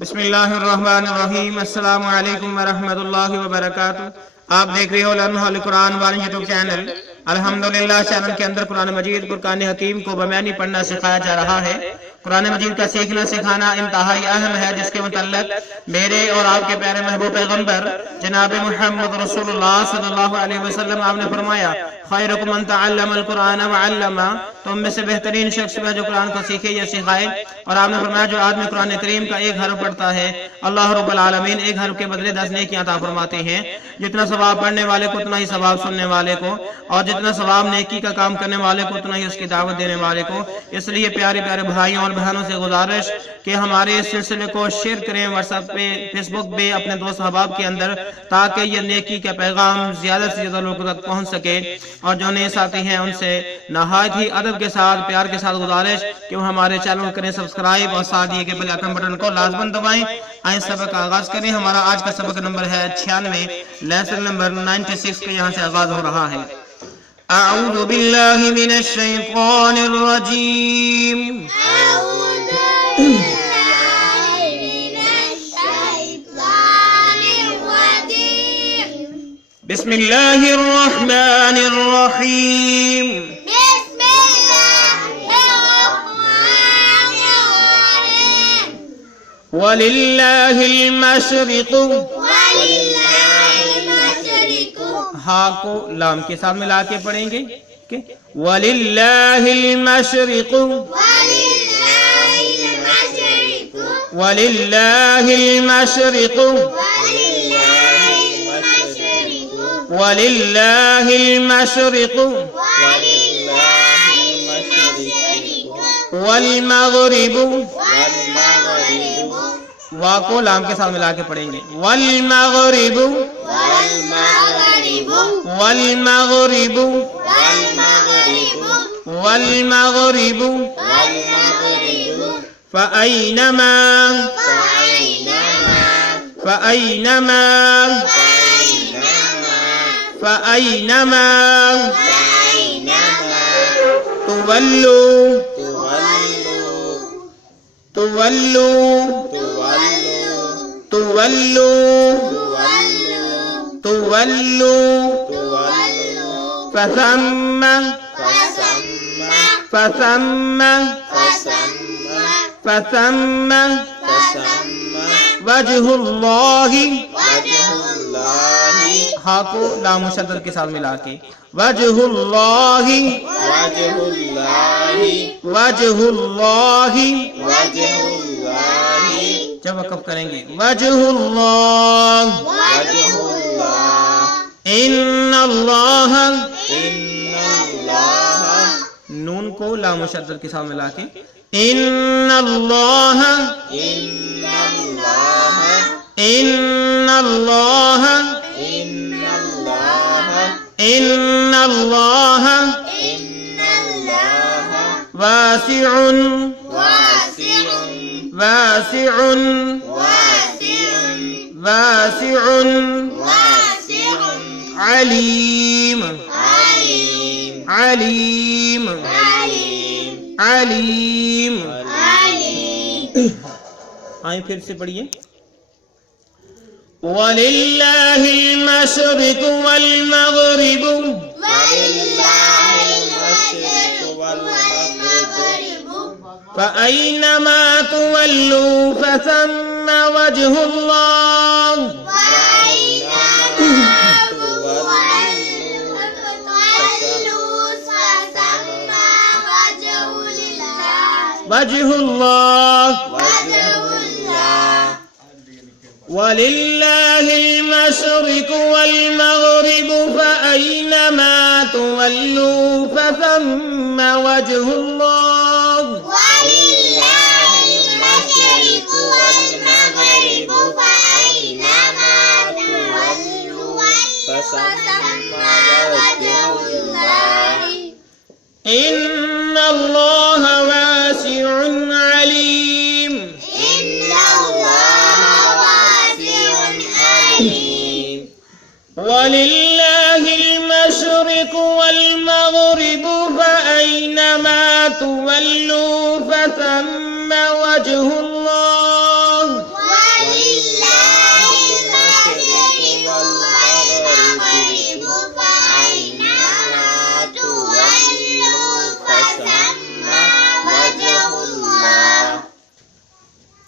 بسم اللہ الرحمن الرحیم۔ السلام علیکم ورحمۃ اللہ وبرکاتہ۔ آپ دیکھ رہے ہو لمحہ القرآن والے یوٹیوب چینل۔ الحمدللہ چینل کے اندر قرآن مجید فرقان حکیم کو بمعنی پڑھنا سکھایا جا رہا ہے۔ قرآن مجید کا سیکھنا سکھانا انتہائی اہم ہے، جس کے متعلق میرے اور آپ کے پیارے محبوب پیغمبر جناب محمد رسول اللہ صلی اللہ علیہ وسلم آپ نے فرمایا، خیرکم من تعلم القرآن وعلمہ، تم میں سے بہترین شخص ہے جو قرآن کو سیکھے یا سکھائے۔ اور آپ نے فرمایا جو آدمی قرآن کریم کا ایک حرف پڑھتا ہے، اللہ رب العالمین ایک حرف کے بدلے 10 نیکیاں عطا فرماتے ہیں۔ جتنا ثواب پڑھنے والے کو اتنا ہی ثواب سننے والے کو، اور جتنا ثواب نیکی کا کام کرنے والے کو اتنا ہی اس کی دعوت دینے والے کو۔ اس لیے پیارے پیارے بھائیوں اور بہنوں سے گزارش کہ ہمارے اس سلسلے کو شیئر کریں واٹس ایپ پہ، فیس بک پہ، اپنے دوست احباب کے اندر، تاکہ یہ نیکی کا پیغام زیادہ سے زیادہ لوگوں تک پہنچ سکے۔ اور جو نئے ساتھی ہیں ان سے نہایت ہی ادب کے ساتھ، پیار کے ساتھ گزارش کہ وہ ہمارے چینل کو کریں سبسکرائب، اور ساتھ یہ کہ بیل آئکن بٹن کو لازماً دبائیں۔ آئیں سبق کا آغاز کریں۔ ہمارا آج کا سبق نمبر ہے 96، لیسن نمبر 96 کے یہاں سے آغاز ہو رہا ہے۔ اعوذ باللہ من الشیطان الرجیم، بسم اللہ الرحمن الرحیم۔ وَلِلَّهِ الْمَشْرِقُ، ہاں کو لام کے ساتھ ملا کے پڑھیں گے کہ وَلِلَّهِ الْمَشْرِقُ، وَلِلَّهِ الْمَشْرِقُ، وَلِلَّهِ الْمَشْرِقُ وَالْمَغْرِبُ، وا کو لام کے ساتھ ملا کے پڑھیں گے وَالْمَغْرِبُ، وَالْمَغْرِبُ، وَالْمَغْرِبُ، فَأَيْنَمَا، فَأَيْنَمَا، فَأَيْنَمَا تُوَلُّوا، تُوَلُّوا، تُوَلُّوا، تُوَلُّوا، فَثَمَّ، فَثَمَّ، فَثَمَّ وَجْهُ اللَّهِ، ہاں کو لام مشدد کے ساتھ ملا کے وَجْهُ اللَّهِ، وَجْهُ اللَّهِ، جب وقف کریں گے وَجْهُ اللَّهِ، إِنَّ اللَّهَ، نون کو لام مشدد کے ساتھ ملا کے إِنَّ اللَّهَ، إِنَّ اللَّهَ، إِنَّ اللَّهَ وَاسِعٌ، وَاسِعٌ، وَاسِعٌ عَلِيمٌ، عَلِيمٌ، عَلِيمٌ۔ آئیں پھر سے پڑھیے وَلِلَّهِ الْمَشْرِقُ وَالْمَغْرِبُ، فَأَيْنَمَا تُوَلُّوا فَثَمَّ وَجْهُ اللَّهِ، وَجْهُ اللَّهِ، وَلِلَّهِ الْمَشْرِقُ وَالْمَغْرِبُ فَأَيْنَمَا تُوَلُّوا فَثَمَّ وَجْهُ اللَّهِ، وَلِلَّهِ الْمَشْرِقُ وَالْمَغْرِبُ فَأَيْنَمَا تُوَلُّوا فَثَمَّ وَجْهُ اللَّهِ، إِنَّ اللَّهَ وَاسِعٌ عَلِيمٌ، وَلِلَّهِ الْمَشْرِقُ وَالْمَغْرِبُ فَأَيْنَمَا تُوَلُّوا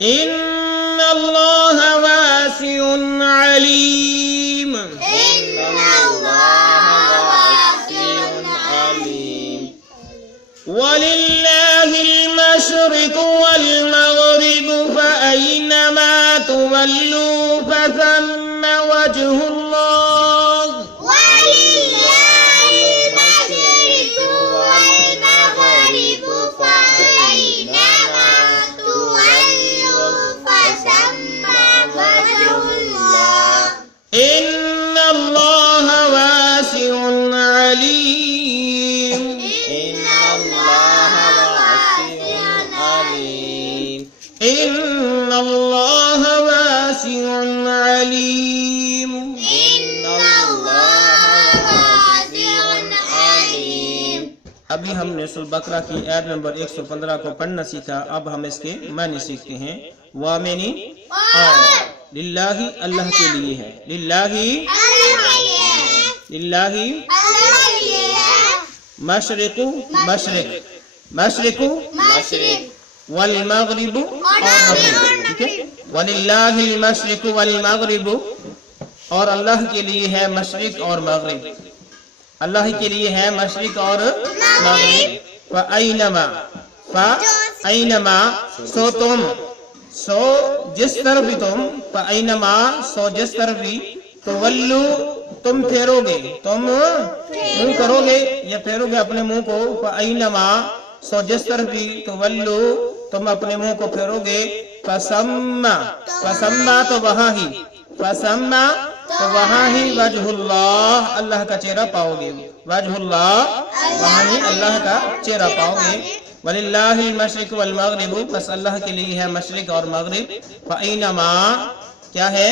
إن الله واسع عليم. إن الله واسع عليم. ولله المشرق والمغرب فأينما تولوا فثم وجه الله. ولله المشرق والمغرب فأينما تولوا فثم وجه الله. إن الله واسع عليم. إن الله واسع عليم. إن الله واسع عليم. إن الله واسع عليم. ابھی ہم نے سورۃ بقرہ کی آیت نمبر 115 کو پڑھنا سیکھا. اب ہم اس کے معنی سیکھتے ہیں. وامنی اور للہ اللہ کے لیے ہے. للہ للہ مشرق مشرق مشرق مشرق والمغرب اور مغرب. ٹھیک ہے. وللہ المشرق والمغرب اور اللہ کے لیے ہے مشرق اور مغرب. اللہ کے لیے ہے مشرق اور مغرب. فَأَيْنَمَا فَأَيْنَمَا سو تم سو جس طرف بھی تم فَأَيْنَمَا سو جس طرف بھی تولو تم پھیرو گے تم منہ کرو گے یا پھیرو گے اپنے منہ کو. فَأَيْنَمَا سو جس طرف بھی تولو تم اپنے منہ کو پھیرو گے. فَسَمَّا فَسَمَّا تو وہاں ہی فَسَمَّا تو وہاں ہی وجہ اللہ اللہ کا چہرہ پاؤ گے. وجہ اللہ وہاں ہی اللہ کا چہرہ پاؤ گے. وللہ المشرق والمغرب بس اللہ کے لیے ہے مشرق اور مغرب. فَأَيْنَمَا کیا ہے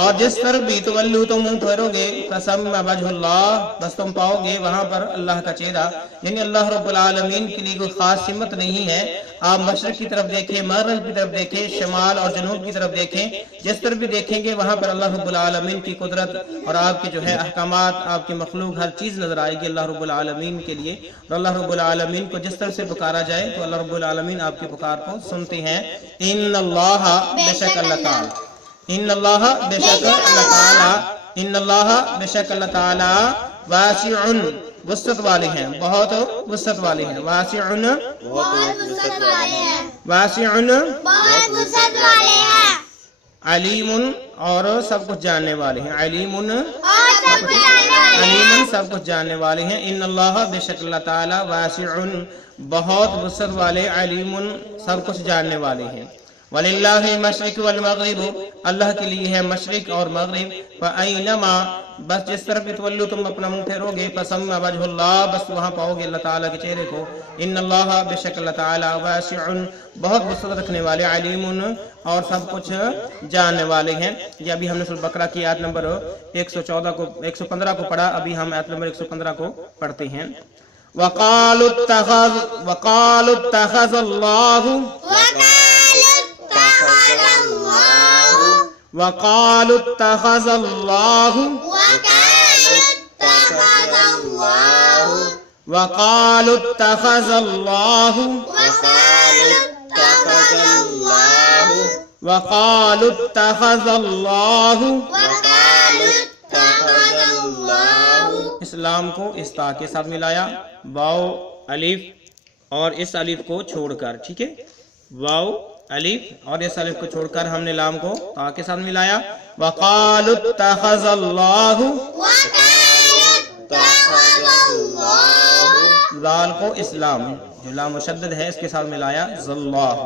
اور جس طرف بھی تولو تم منہ پھیرو گے. فَسَمَّ وجہ اللہ بس تم پاؤ گے وہاں پر اللہ کا چہرہ. یعنی اللہ رب العالمین کے لیے کوئی خاص سمت نہیں ہے. آپ مشرق کی طرف دیکھیں مغرب کی طرف دیکھیں شمال اور جنوب کی طرف دیکھیں جس طرف بھی دیکھیں گے وہاں پر اللہ رب العالمین کی قدرت اور آپ کے جو ہے احکامات آپ کی مخلوق ہر چیز نظر آئے گی اللہ رب العالمین کے لیے. اور اللہ رب العالمین کو جس طرح سے پکارا جائے تو اللہ رب العالمین آپ کی پکار کو سنتے ہیں. ان اللہ بے شک اللہ تعالی ان اللہ بے شک اللہ تعالی ان اللہ بے شک اللہ تعالی واسع وسعت والے ہیں بہت وسعت والے ہیں. واسع واسع علیم اور سب کچھ جاننے والے ہیں. علیم علیم سب کچھ جاننے والے ہیں. ان اللہ بے شک اللہ تعالی واسع بہت وسعت والے علیم سب کچھ جاننے والے ہیں. وللہ مشرق والمغرب اللہ کے لیے ہے مشرق اور مغرب. فَأَيْنَمَا بس جس طرف بھی تولو تم اپنا منہ پھیرو گے. فَسَمَّ وجہ اللہ بس وہاں پاؤ گے اللہ تعالیٰ کے چہرے کو. ان اللہ بے شک اللہ تعالیٰ واسع بہت وسعت رکھنے والے علیم اور سب کچھ جاننے والے ہیں. یہ ابھی ہم نے سورۃ بقرہ کی آیت نمبر 115 کو پڑھا. ابھی ہم آیت نمبر 115 کو پڑھتے ہیں. وَقَالُوا اتَّخَذَ اللَّهُ وقالوا اتخذ الله وقالوا اتخذ الله وقالوا اتخذ الله اسلام کو اس تا کے ساتھ ملایا واو الف اور اس الف کو چھوڑ کر. ٹھیک ہے. واو الف اور اس الف کو چھوڑ کر ہم نے لام کو تا کے ساتھ ملایا. وقالوا اتخذ اللہ زال کو اسلام جو لام مشدد ہے اس کے ساتھ ملایا ذاللہ.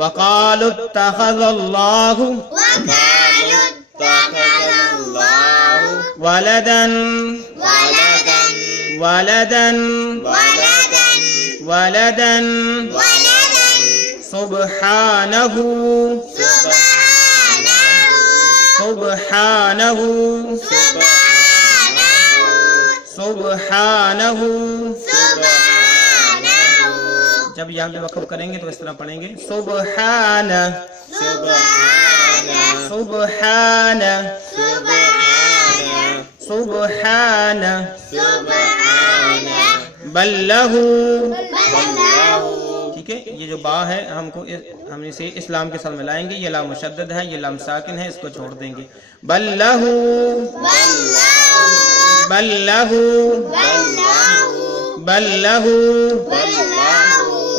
وقالوا اتخذ اللہ ولدا ولدا ولدا سبحانه سبحانه سبحانه جب یہاں پہ وقف کریں گے تو اس طرح پڑھیں گے سبحان سبحان سبحان بل لہو. ٹھیک ہے. یہ یہ جو با ہے ہم اسے اسلام کے ساتھ ملائیں گے. یہ لام مشدد ہے, یہ لام ساکن ہے, اس کو چھوڑ دیں گے. بل لہو بل لہو بل لہو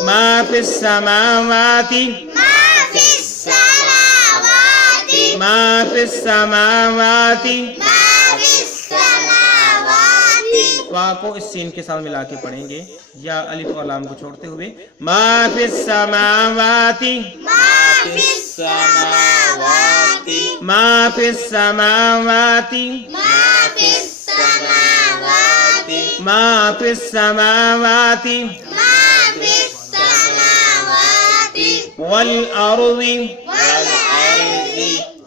ما فی السماوات ما فی السماوات. وا کو اس سین کے ساتھ ملا کے پڑھیں گے, یا الف اور لام کو چھوڑتے ہوئے. ما فی السماوات ما فی السماوات ما فی السماوات والارض.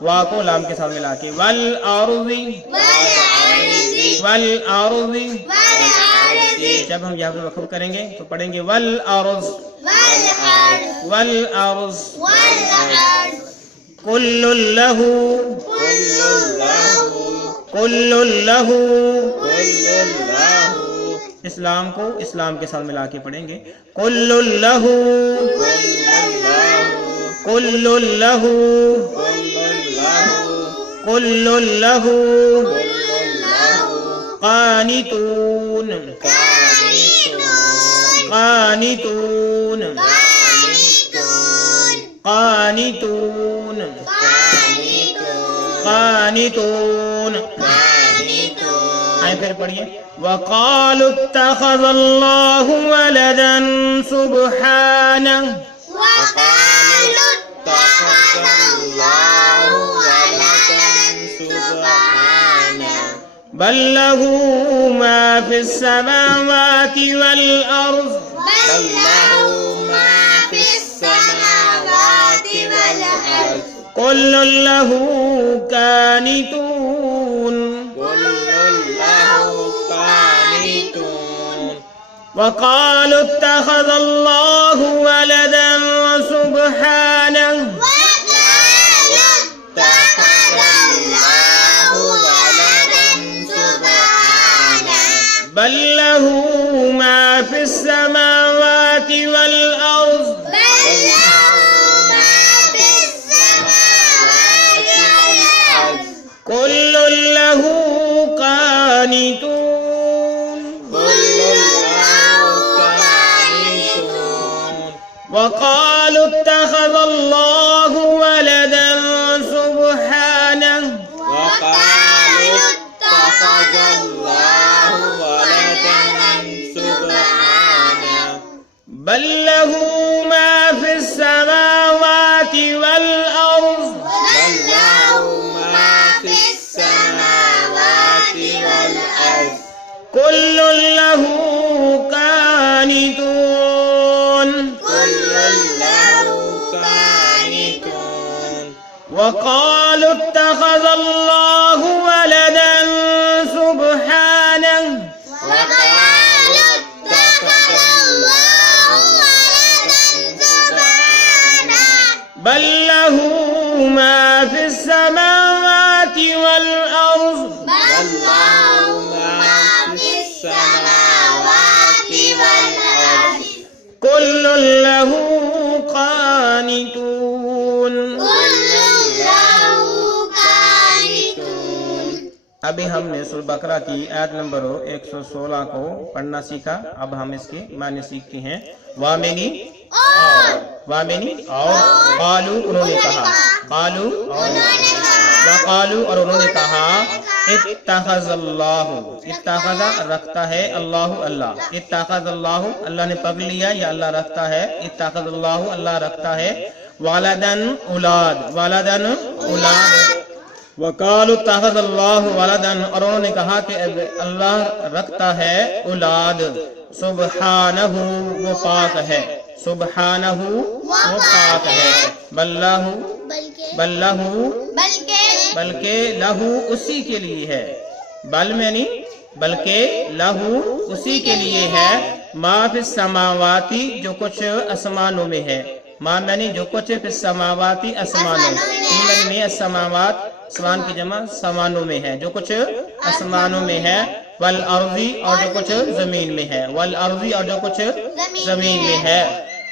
وا کو لام کے ساتھ ملا کے والارض والارض. جب ہم یہاں پہ وقف کریں گے تو پڑھیں گے والارض والارض. کل لہ کل لہ. اسلام کو اسلام کے ساتھ ملا کے پڑھیں گے. کل لہ کل لہ کل لہ قانتون قانتون قانتون قانتون. آئیں پھر پڑھیے. وقالوا اتخذ اللہ ولدا سبحانہ بل له ما في السماوات والأرض كل له قانتون وقالوا اتخذ الله ولدا سبحانه بل له ما في السماوات والأرض كل له قانتون وقالوا اتخذ الله ولدا سبحانه بل له ما في السماوات والأرض كل له قانتون وقالوا اتخذ الله ولدا سبحانه بل له ما في السماوات والأرض كل له قانتون. ابھی ہم نے سورہ بقرہ کی آیت نمبر 116 کو پڑھنا سیکھا. اب ہم اس کے معنی سیکھتے ہیں. وامنی اور قالو انہوں نے کہا, قالو وقالو اور انہوں نے کہا. اتخذ اللہ اتخذ رکھتا ہے اللہ اللہ اتخذ اللہ اللہ نے پکڑ لیا یا اللہ رکھتا ہے. اتخذ اللہ اللہ رکھتا ہے. ولدن اولاد ولدن اولاد. وقالوا اتخذ اللہ ولدن اور انہوں نے کہا کہ اللہ رکھتا ہے اولاد. سبحانہ وہ پاک ہے. سبحانہ وہ پاک ہے. بلکہ لہو اسی کے لیے ہے. بل میں نہیں بلکہ لہو اسی کے لیے ہے. ما فی السماواتی جو کچھ آسمانوں میں ہے. ما میں نہیں جو کچھ فی السماواتی آسمانوں میں السماوات آسمان کی جمع سمانوں میں ہے جو کچھ آسمانوں میں ہے. والارضی اور جو کچھ زمین میں ہے. والارضی اور جو کچھ زمین میں ہے.